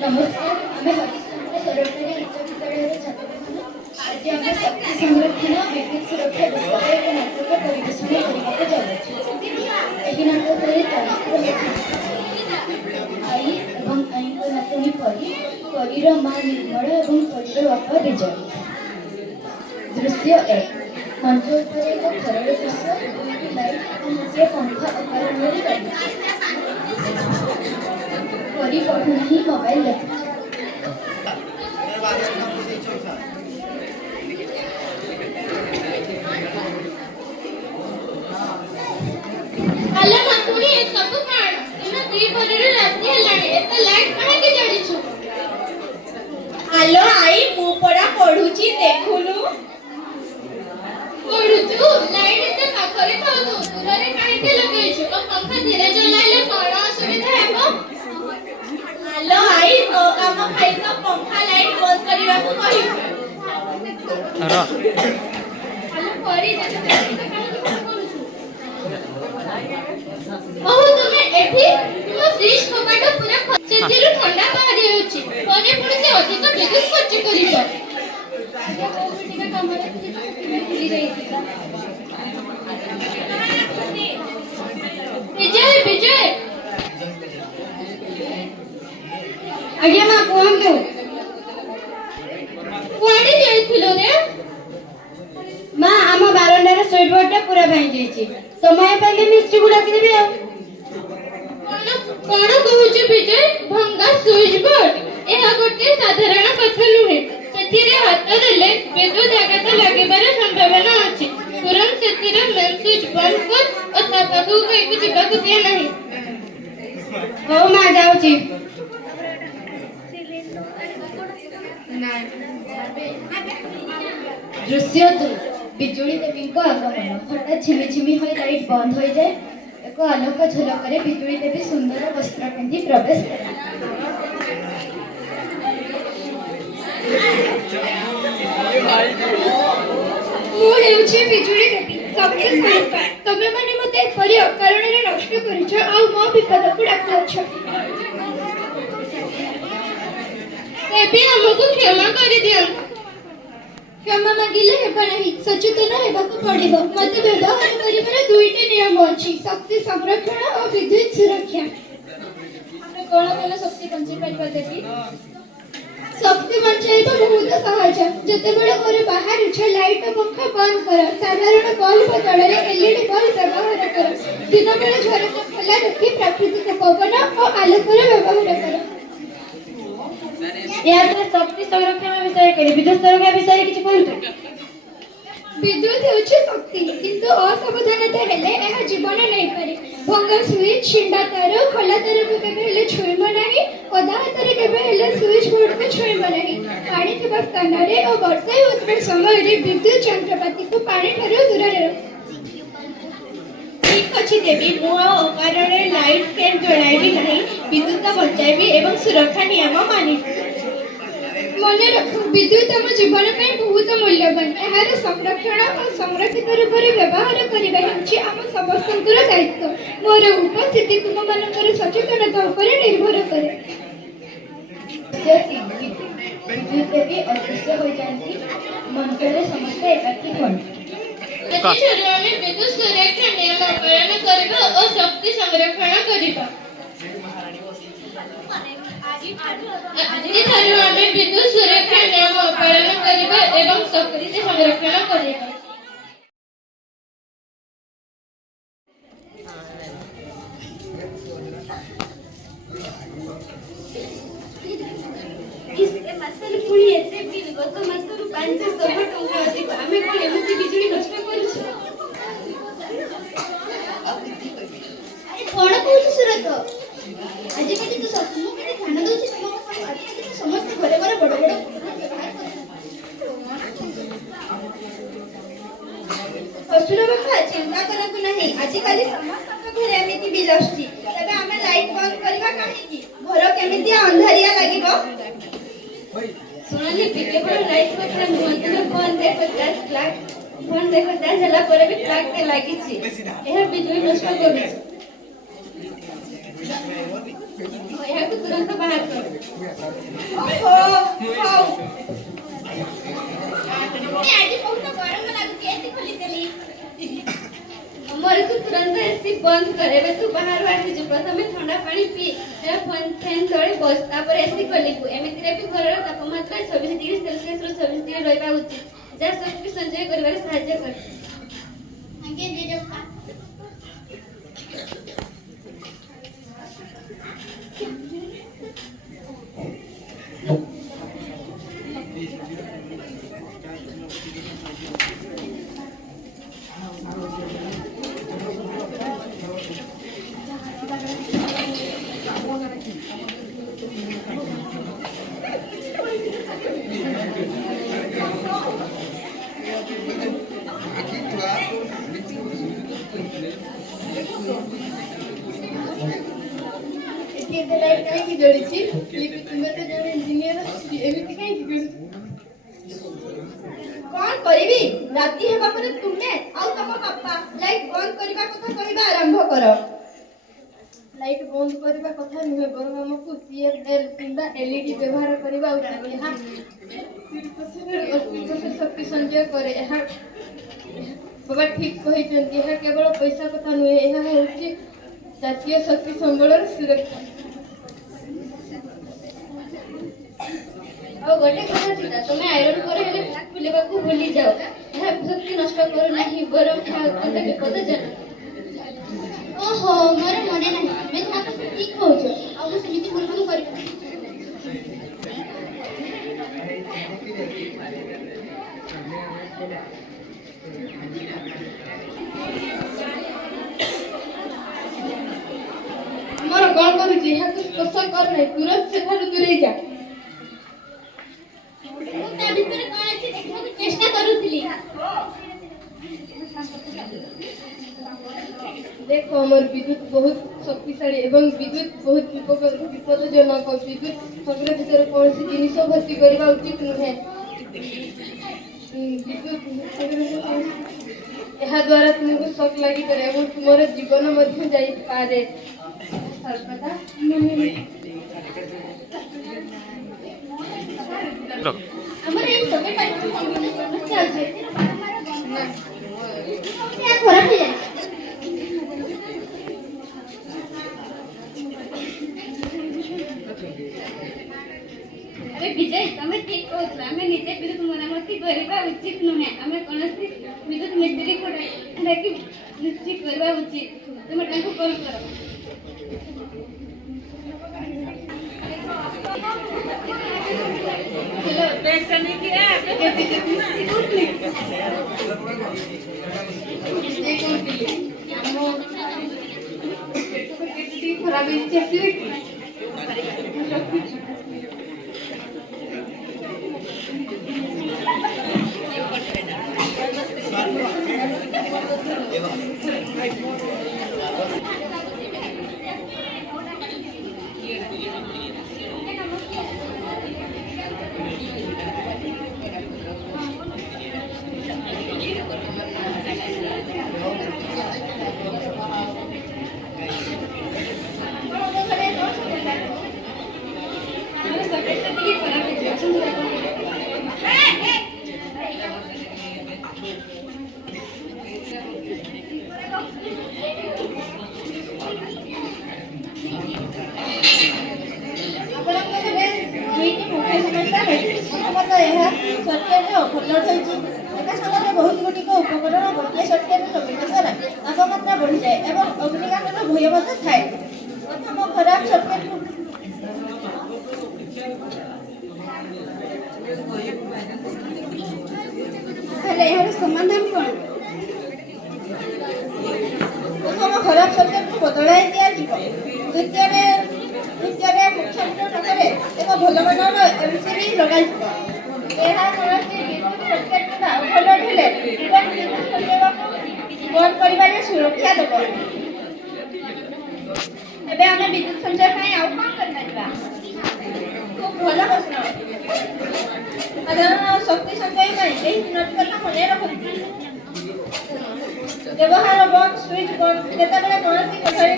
नमस्कार, आम्ही हरिश्चंद्र सरकारी उच्च विद्यालयाचे छात्रछात्री आज आम्ही शक्ती संरक्षण विद्युत सुरक्षा पुस्तक एक नाटक परिवेषण କରିବାକୁ ଯାଉଛୁ। ଏହି ନାଟକରେ ଆଈ ଏବଂ ଆଈଙ୍କ ନାତୁଣୀ ପରୀର ମା ନିର୍ମଳ ଏବଂ ପରୀର ବାପା ବିଜୟ। ଦୃଶ୍ୟ 1 ମଞ୍ଚ ଉପରେ ଏକ ଘରର ଦୃଶ୍ୟ, ଦୁଇଟି ଲାଇଟ୍ ଏବଂ ଗୋଟିଏ ପଙ୍ଖା ଅକାରଣରେ ଲାଗିଛି। परी पढ़ुनाही मोबाइल देखुଛି। हेलो नातुणी ए सब काण इना दी परेर राती हलाणी एत लाइट काहे के जळीछु। हेलो आई मु पड़ा पढुची देखुनु। पढुछु लाइट एत पाखरे थाउ दूररे काहे के लगेछु ओ पंखा धीरे चलाइले कोन असुविधा हेबो। हेलो आई तो काम खाई तो पंखा लाइट बंद करबा को कहि। हेलो परी जते काहे करूछु। ओह तुमे एठी तुम फ्रिज कपाट पूरा सेथिरु ठंडा बाहरी होछि परे पुणी से अधिक विद्युत खर्च करितो। ठीक कामरे भूली जाईथिला। विजय विजय आज्ञा मां कहंतु कुआडी जाईथिलो रे। मां आम बारंडार स्विच बोर्ड पूरा भाई जाईछि, समय पाइले मिस्त्री गुडा के देबे। कोन कहूछु विजय भंगा स्विच बोर्ड एहा गोटे साधारण कथा नुहे। सेथिरे हाथ देले विद्युत आघात लागिबार संभावना अछि। तुरंत सेथिरे मेन स्विच बंद कर और ता पाखु कहि जिबाकु दिया नाही। हो मां जाउछि। दृश्य 2 बिजुली देवी को आगमन। हठात झिमिझिमि होई लाइट बंद हो जाए। एक आलोक झलकरे बिजुली देवी सुंदर वस्त्र पिंधि प्रवेश कले। मु हेउछि बिजुली देवी सबके साथ तमे माने मते परि अकारण रे नष्ट करिछ आ मो विपद को डाकछ। देवी हमको क्षमा कर दियो। क्षमा मागिले हेबा नाही, सचेतन हेबाकू पड़िबो। मते व्यवहार करिबार दुईटी नियम अछि, शक्ति संरक्षण और विद्युत सुरक्षा। हम कोन कोन शक्ति बंचाई पाइबा देवी। शक्ति बंचाइबा बहुत सहज। जते बेले घरे बाहर छ लाइट और पंखा बंद कर, साधारण बल्ब बदले एलईडी बल्ब व्यवहार कर। दिन बेले घर को खुला रखी प्राकृतिक पवन और आलोकर व्यवहार कर। या शक्ति संरक्षण विषय करी विद्युत सुरक्षा विषय किछि कहंतु। विद्युत होछि शक्ति, किंतु असावधानता हेले एहा जीवन नै पारे। भंगा स्विच, छिंडा तार, खोला तार को केबे हेले छुइबो नाही। ओदा हातरे केबे हेले स्विच बोर्ड को छुइबो नाही। पानी थिबा स्थान रे ओ वर्षा होतबे समय रे विद्युत यंत्रपाती को पानी ठारो दूर रे रख। ठीक अछि देवी, मु कारण लाइट फैन जळाइबी नाही, विद्युत बचाइबी एवं सुरक्षा नियम मानिबी। मन रख विद्युत आम जीवन में बहुत मूल्यवान। एहार संरक्षण और संरक्षित रूप में व्यवहार करबा हेछि आम समस्तंकर दायित्व। मोर उपस्थिति तुम मानकर सचेतनता ऊपर निर्भर करे। विद्युत देवी अदृश्य हो जाती। मंचरे समस्त एकाठी हुअन्ति। ଆମେ ବିଦ୍ୟୁତ ସୁରକ୍ଷା ନିୟମ ପାଳନ କରିବା ଓ ଶକ୍ତି ସଂରକ୍ଷଣ କରିବା। ଆଜିଠାରୁ ଆମେ ବିଦ୍ୟୁତ ସୁରକ୍ଷା ନିୟମ ପାଳନ କରିବା ଏବଂ ଶକ୍ତି ସଂରକ୍ଷଣ କରିବା। इसके मासरे पुणी एते बिल गत मासरु 500 टंका अधिक आमे कोन एमति बिजुली नष्ट करिछु। कोण कहूछु सुरत आजि काली तो सब मु के ध्यान दउछि। आजि काली तो समस्त घरे घरे बड़ बड़ व्यवहार असुर बाबा चिंता करत नाही। आजि काली समस्त घरे एमति बिल आछि। तबे आमे लाइट बंद करबा काहे की घर केमिति अंधारिया लागिबो। सुनली पिके पर लाइट पत्रा नुअंतन फोन देखो दैट क्लॉक फोन देखो दैट हला पर भी क्लॉक के लागि छि। एहा बिजुली नष्ट करू। एहा को तुरंत बाहर कर। ହଉ ଆଜି ବହୁତ ଗରମ ଲାଗୁଛି ଏସି ଖୋଲିଦେଲି ଆମର ତୁ ତୁରନ୍ତ ଏସି ବନ୍ଦ କର ଏବେ ତୁ ବାହାରୁ ଆସିଛୁ ପ୍ରଥମେ ଥଣ୍ଡା ପାଣି ପିଇ ଫ୍ୟାନ୍ ତଳେ ବସ ତାପରେ ଏସି ଖୋଲିବୁ ଏମିତିରେ ବି ଘରର ତାପମାତ୍ରା 26°C ରୁ 26° ରହିବା ଉଚିତ ଯାହା ଶକ୍ତି ସଞ୍ଚୟ କରିବାରେ ସାହାଯ୍ୟ କରେ ଏତେ ଲାଇଟ୍ କାହିଁକି ଜଳିଛି ଲିପି ତୁମେ ତ ଜଣେ ଇଞ୍ଜିନିୟର ଏମିତି କାହିଁକି କରୁଛ କଣ କରିବି ରାତି ହେବା ପରେ ତୁମେ ଆଉ ତମ ବାପା ଲାଇଟ୍ ବନ୍ଦ କରିବା କଥା କହିବା ଆରମ୍ଭ କର ଲାଇଟ୍ ବନ୍ଦ କରିବା କଥା ନୁହେଁ ବରଂ ଆମକୁ CFL କିମ୍ବା LED ବ୍ୟବହାର କରିବା ଉଚିତ ଏହା 80% ଶକ୍ତି ସଞ୍ଚୟ କରେ ଏହା ବାବା ଠିକ କହିଛନ୍ତି ଏହା କେବଳ ପଇସା କଥା ନୁହେଁ ଏହା ହେଉଛି ଜାତୀୟ ଶକ୍ତି ସମ୍ବଳର ସୁରକ୍ଷା ଆଉ ଗୋଟେ କଥା ଚିନ୍ତା ତମେ ଆଇରନ୍ ପରେ ହେଲେ ପ୍ଲଗ୍ ଖୋଲିବାକୁ ଭୁଲି ଯାଅ ଏହା ଶକ୍ତି ନଷ୍ଟ କରୁ ନାହିଁ ବରଂ ଏହା ଅତ୍ୟନ୍ତ ବିପଦଜନକ ଓହୋ ମୋର ମନେ ନାହିଁ ତମେ ଯାହା କଥା ଠିକ କହୁଛ ଆଉ ମୁଁ ସେମିତି ପୂର୍ବରୁ କରିପାରିବି ଆମର କଣ କରୁଛି ଏହାକୁ ସ୍ପର୍ଶ କର ନାହିଁ ତୁରନ୍ତ ସେଠାରୁ ଦୂରେଇ ଯା ମୁଁ ତା ଭିତରେ କଣ ଅଛି ଦେଖିବାକୁ ଚେଷ୍ଟା କରୁଥିଲି ଦେଖ ଆମର ବିଦ୍ୟୁତ ବହୁତ ଶକ୍ତିଶାଳୀ ଏବଂ ବିଦ୍ୟୁତ ବହୁତ ବିପଦଜନକ ବିଦ୍ୟୁତ ଶରୀର ଭିତରେ କୌଣସି ଜିନିଷ ଭର୍ତ୍ତି କରିବା ଉଚିତ ନୁହେଁ ଏହା ଦ୍ୱାରା ତୁମକୁ ଶକ୍ ଲାଗିପାରେ ଏବଂ ତୁମର ଜୀବନ ମଧ୍ୟ ଯାଇପାରେ ସର୍ବଦା ଆମର ଏଇ ସକେଟ ପାଇପ ସମସ୍ୟା ଅଛି ଖରାପ ହେଇଯାଇଛି अरे विजय तमे ठीक कहू आमे निजे विद्युत मरामती करबा उचित नुहे आमे कोनसी विद्युत मिस्त्री को डाकी निश्चित करबा उचित तुम तांको कॉल करो हेलो बैग करने की है खराब बहुत गुटिक उपकरण गोटे सर्किट लगे द्वारा तापमात्रा बढ़ी जाए और अग्निकांड भय थाए प्रथम खराब सर्किट यार समाधान कौन प्रथम खराब सर्किट को बदलाई द्वितीय मुख्य नगर एक भल मानर एमसीबी लगे बंद कर सुरक्षा देव एबे आमे विद्युत संचय पाई आउ कौन कर पाइबा खूब भल प्रश्न साधारण शक्ति संचय पाई एही तीनोटी कथा मने रखନ୍ତୁ व्यवहार बंद स्विच बंद जेतेबेले कोनोसी कोठारी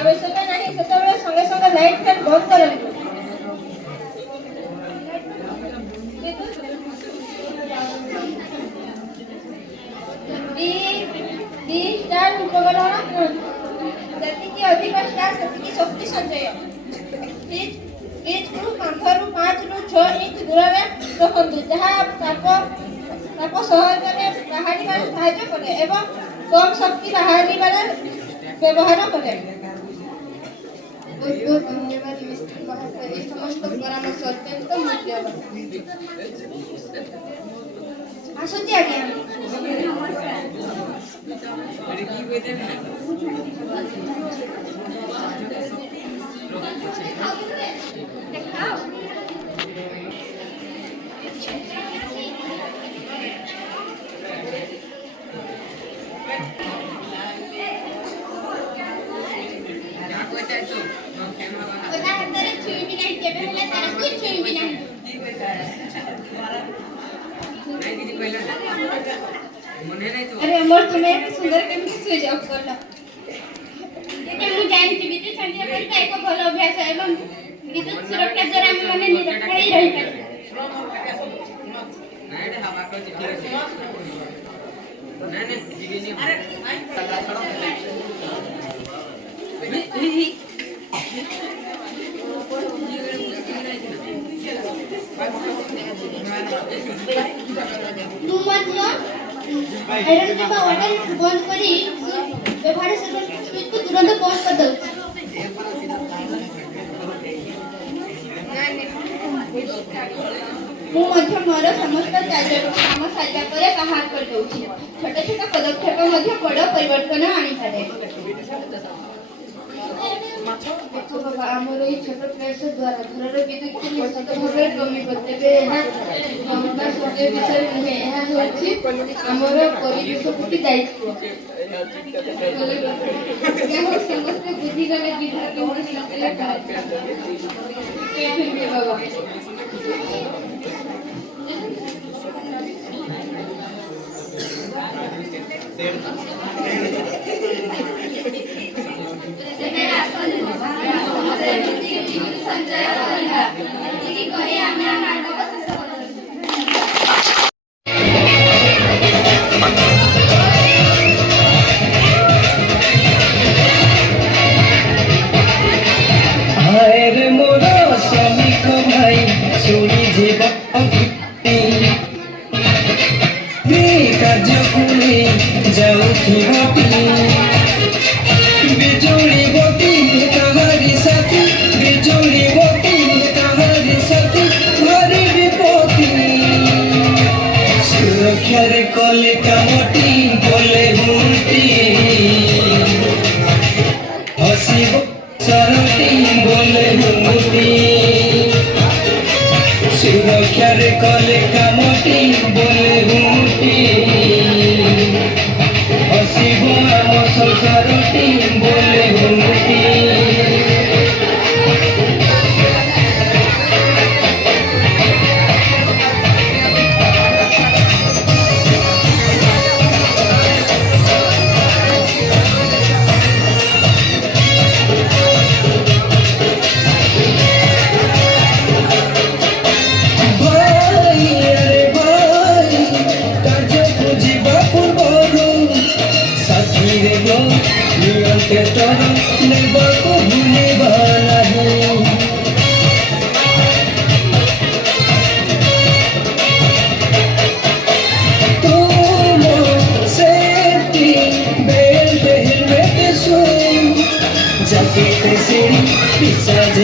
आवश्यक नाही सेतेबेले संगे संगे लाइट फैन बंद करନ୍ତୁ ଅଧିକ ଷ୍ଟାର ସେତିକି ଶକ୍ତି ସଞ୍ଚୟ। ଫ୍ରିଜକୁ କାନ୍ଥରୁ 5ରୁ 6 ଇଞ୍ଚ ଦୂରରେ ରଖନ୍ତୁ, ଯାହା ତାପ ସହଜରେ ବାହାରିବାରେ ସାହାଯ୍ୟ କରେ ଏବଂ କମ୍ ଶକ୍ତି ବାହାରିବାରେ ବ୍ୟବହାର କରେ। बहुत बहुत धन्यवाद मिस्टर महाशय, ये समस्त परामर्श अत्यंत मूल्यवान। ଆସୁଛି ଆଜ୍ଞା। ओदा हाତରେ ଛୁଇଁବି ନାହିଁ, କେବେ ହେଲେ ତାରକୁ ଛୁଇଁବି ନାହିଁ। अरे अमर, तुम्हें एक सुंदर केमिति स्विच ऑफ करला? ଏଟା ମୁଁ ଜାଣିଛି ବିଦ୍ୟୁତ ସଞ୍ଚୟ କରିବା ଏକ ଭଲ ଅଭ୍ୟାସ ଏବଂ ବିଦ୍ୟୁତ ସୁରକ୍ଷା ଦ୍ୱାରା ଆମେମାନେ ନିରକ୍ଷର ହୋଇ ରହିପାରିବା। ମୁଁ ମଧ୍ୟ ଆଇରନ୍ କିମ୍ବା ୱାଟର ବନ୍ଦ କରି ବ୍ୟବହାର ସୁଇଚକୁ ତୁରନ୍ତ ବନ୍ଦ କରିଦେଉଛି। ମୁଁ ମଧ୍ୟ ମୋର ସମସ୍ତ କାର୍ଯ୍ୟକୁ କାମ ସାରିବା ପରେ ବାହାର କରିଦେଉଛି। ଛୋଟ ଛୋଟ ପଦକ୍ଷେପ ମଧ୍ୟ ବଡ଼ ପରିବର୍ତ୍ତନ ଆଣିପାରେ। ଦେଖ ବାବା, ଆମର ଏଇ ଛୋଟ ପ୍ରୟାସ ଦ୍ୱାରା ଘରର ବିଦ୍ୟୁତ ନିଶ୍ଚିତ ଭାବରେ କମିବ। ତେବେ ଏହା ଟଙ୍କା ସଞ୍ଚୟ ବିଷୟରେ ନୁହେଁ, ଏହା ହେଉଛି ଆମର ପରିବେଶ ପ୍ରତି ଦାୟିତ୍ୱ। ଯାହା ସମସ୍ତେ ବୁଝିଗଲେ ବିଦ୍ୟୁତ କେମିତି ସଞ୍ଚୟ କରାଯାଏ। ବାବା सुरक्षारे कले कामटी बोले हुटी हसिब आम संसारटी बोले हुटी Pisadinha